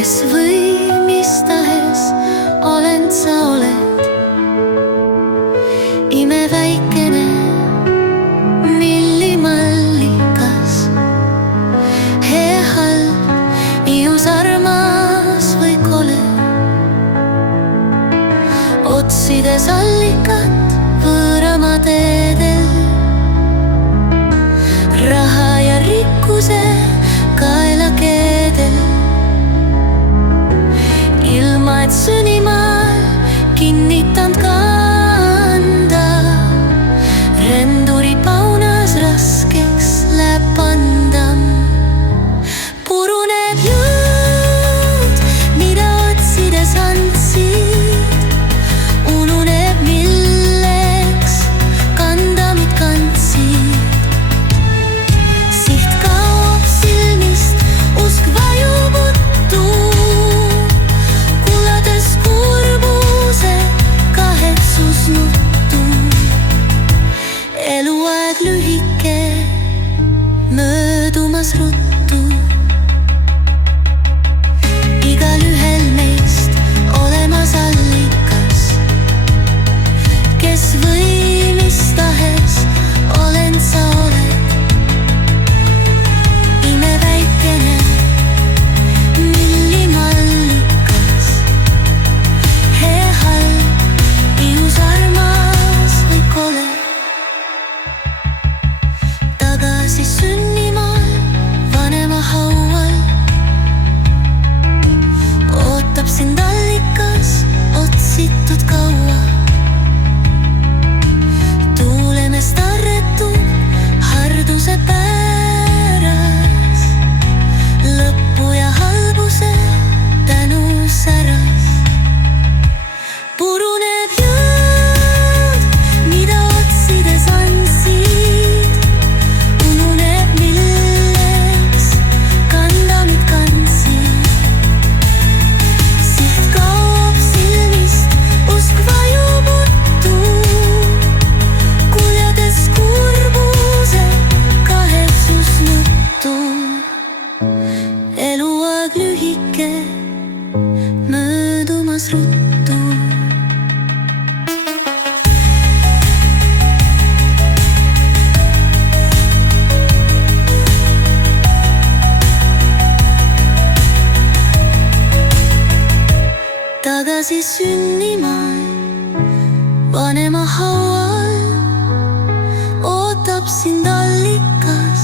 kes või mis tahes olend sa oled. Imeväikene millimallikas, hea, halb, ilus, armas või kole. Otsides allikat võõramaa teedel, raha ja rikkuse kaelakeedel. Ilma et sünnimaal kinnitanud kanda, renduri paunas raskeks läheb pandam. Puruneb jõud, mida otsides andsid, ununeb milleks kandamid kandsid. Siht kaob silmist, usk vajub uttu, kuulades kurbuse kahetsus nuttu. Eluaeg lühike, möödumas ruttu. Igalühel meist olemas allikas, kes või mis tahes olend sa oled. Imeväikene millimallikas, hea, halb, ilus, armas või kole. Tagasi sünnimaal, vanema haual, ootab sind allikas, otsitud kaua. Tuulemees tarretub harduse päras, lõppu ja halbuse tänu säras. Puruneb jõud, mida otsides andsid, ununeb milleks kandamid kandsid. Siht kaob silmist, usk vajub uttu, kuuldes kurbuse kahetsus nuttu. Eluaeg lühike, möödumas ruttu. Tagasi sünnimaal, vanema haual, ootab sind allikas,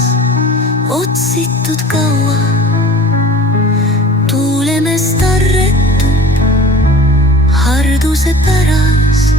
otsitud kaua. Tuulemees tarretub harduse pärast,